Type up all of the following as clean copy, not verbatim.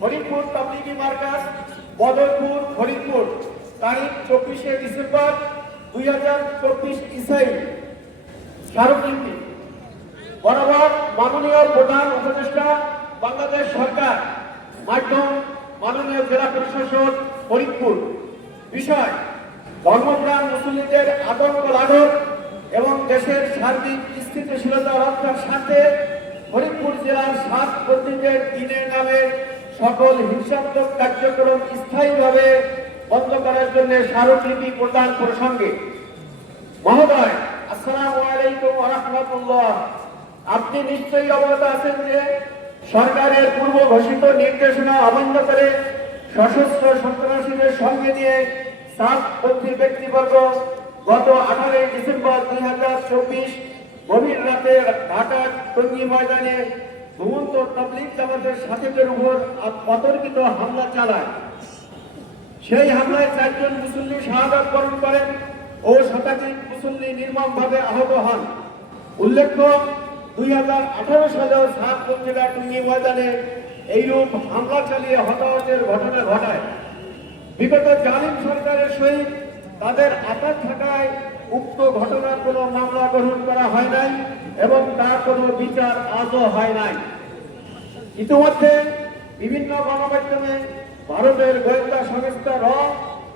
ফরিদপুর তাবলিগি মার্কাজ, বদরপুর, ফরিদপুর, তারিখ 24শে ডিসেম্বর 2024 ইসাই। স্মারকলিপি বরাবর মাননীয় প্রধান উপদেষ্টা, বাংলাদেশ সরকার, মাধ্যম মাননীয় জেলা প্রশাসক, ফরিদপুর। বিষয়: ধর্মপ্রাণ মুসলিমদের আতঙ্ক লাঘব এবং দেশের সার্বিক স্থিতিশীলতা রক্ষার স্বার্থে ফরিদপুর জেলার 7 কর্তৃপক্ষের দিনের নামে সকল হিংসাত্মক কার্যক্রম স্থায়ীভাবে বন্ধ করার জন্য স্মারকলিপি প্রদান প্রসঙ্গে। মহোদয়, আসসালামু আলাইকুম ওয়া রাহমাতুল্লাহ। আপনি নিশ্চয়ই অবগত আছেন যে সরকারের পূর্ব ঘোষিত নির্দেশনা অমান্য করে সশস্ত্র সন্ত্রাসীদের সঙ্গে নিয়ে 7 পন্থী ব্যক্তিবর্গ গত 18 ডিসেম্বর 2024 গভীর রাতে ঢাকার টঙ্গী ময়দানে ঘুমন্ত তাবলিগ জামাতের সাথীদের উপর অতর্কিত হামলা চালায়। সেই হামলায় 4 জন মুসল্লি শাহাদাত বরণ করেন ও শতাধিক মুসল্লি নির্মমভাবে আহত হন। উল্লেখ্য, 2018 সালেও 7 পন্থীরা টঙ্গী ময়দানে এইরূপ হামলা চালিয়ে হতাহতের ঘটনা ঘটায়। বিগত জালিম সরকারের সহিত তাদের আঘাত থাকায় উক্ত ঘটনার কোনো মামলা গ্রহণ করা হয় নাই এবং তার কোনো বিচার আজও হয় নাই। ইতিমধ্যে বিভিন্ন গণমাধ্যমে ভারতের গোয়েন্দা সংস্থা র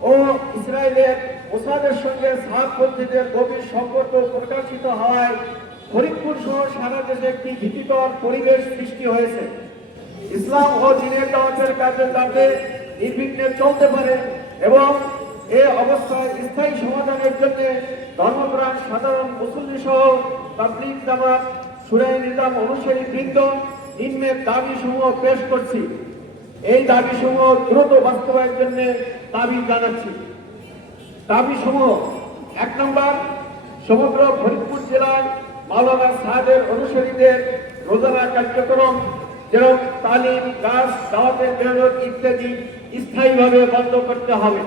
ও ইসরায়েলের মোসাদের সঙ্গে 7 পন্থীদের গভীর সম্পর্ক প্রকাশিত হওয়ায় ফরিদপুর সহ সারা দেশে একটি ভীতিকর পরিবেশ সৃষ্টি হয়েছে। ইসলাম ও দ্বীনের দাওয়াতের কাজে যাতে নির্বিঘ্নে চলতে পারে এবং এ অবস্থায় স্থায়ী সমাধানের জন্য ধর্মপ্রাণ সাধারণ মুসল্লি সহ তাবলিগ জামাত, শুরায়ে নিজাম অনুসারী বৃন্দ নিম্নের দাবিসমূহ পেশ করছি। এই দাবিসমূহ দ্রুত বাস্তবায়নের জন্য দাবি জানাচ্ছি। দাবিসমূহ: 1 নম্বর, সমগ্র ফরিদপুর জেলায় মাওলানা সাহেবের অনুসারীদের রোজানা কার্যক্রম যেমন তালিম, গাছ, দাওয়াতের মেহনত ইত্যাদি স্থায়ীভাবে বন্ধ করতে হবে।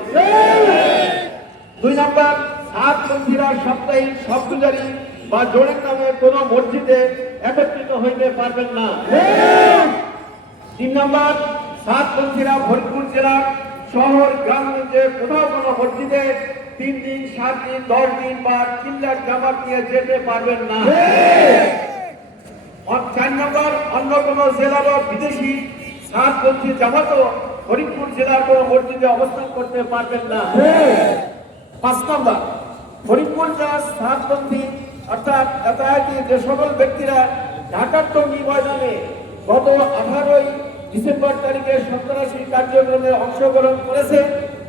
2 নম্বর, 7 পন্থীরা সাপ্তাহিক শব্দজারি বা জোড়ের নামে কোনো মসজিদে একত্রিত হইতে পারবেন না। 3 নম্বর, 7 পন্থীরা ফরিদপুর জেলার শহর গ্রামগঞ্জে কোথাও কোনো মসজিদে 3 দিন, 7 দিন, 10 দিন বা চিল্লার জামাত নিয়ে যেতে পারবেন না। 4 নম্বর, অন্য কোনো জেলা বা বিদেশি 7 পন্থী জামাতও ফরিদপুর জেলার কোনো মসজিদে অবস্থান করতে পারবেন না। 5 নম্বর, ফরিদপুর জেলার 7 পন্থী অর্থাৎ যাতায়াতি যে সকল ব্যক্তিরা ঢাকার টঙ্গী ময়দানে গত 18 ডিসেম্বর তারিখে সন্ত্রাসী কার্যক্রমে অংশগ্রহণ করেছে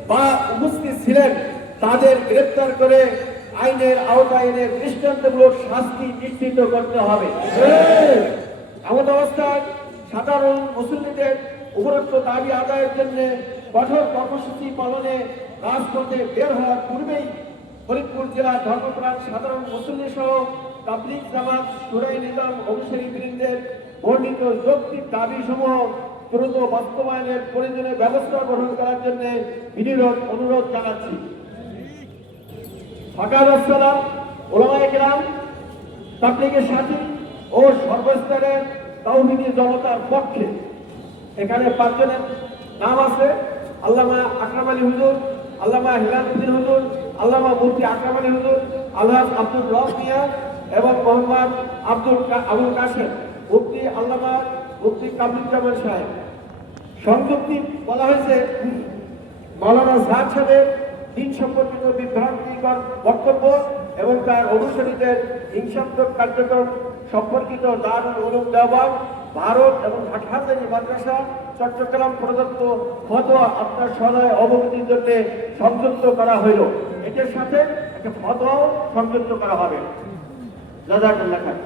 বা উপস্থিত ছিলেন, তাদের গ্রেপ্তার করে আইনের আওতায় এনে দৃষ্টান্তমূলক শাস্তি নিশ্চিত করতে হবে। এমন অবস্থায় সাধারণ মুসল্লিদের উপরোক্ত দাবি আদায়ের জন্য কঠোর কর্মসূচি পালনে রাজপথে বের হওয়ার পূর্বেই ফরিদপুর জেলার ধর্মপ্রাণ সাধারণ মুসল্লি সহ তাবলিগ জামাত, শুরায়ে নিজাম অনুসারী বৃন্দের বর্ণিত যৌক্তিক দাবিসমূহ দ্রুত বাস্তবায়নের প্রয়োজনীয় ব্যবস্থা গ্রহণ করার জন্য বিনীত অনুরোধ জানাচ্ছি। ফাঁকা ওলামায়ে কেরাম, তাবলিগের সাথী ও সর্বস্তরের তাওহীদি জনতার পক্ষে এখানে 5 জনের নাম আছে: আল্লামা আকরাম আলী হুজুর, আল্লামা হিলালউদ্দিন হুজুর, আল্লামা মুফতি আকরাম আলী হুজুর, আল্লাহ আব্দুল রব মিয়া এবং মোহাম্মদ আবুল কাশেম, মুফতি আল্লামা মুফতি কামরুজ্জামান সাহেব। সংযুক্তি বলা হয়েছে, মাওলানা সাহেব সাহেবের দিন সম্পর্কিত বিভ্রান্তিকর বক্তব্য এবং তার অনুসারীদের হিংসাত্মক কার্যক্রম সম্পর্কিত দারুল উলুম দেওবন্দ, ভারত এবং হাটহাজারী মাদ্রাসা চট্টগ্রাম প্রদত্ত ফতোয়া আপনার সদয় অবগতির জন্য সংযুক্ত করা হইল। এটার সাথে একটা ফতোয়াও সংযুক্ত করা হবে। জাযাকাল্লাহ খাইর।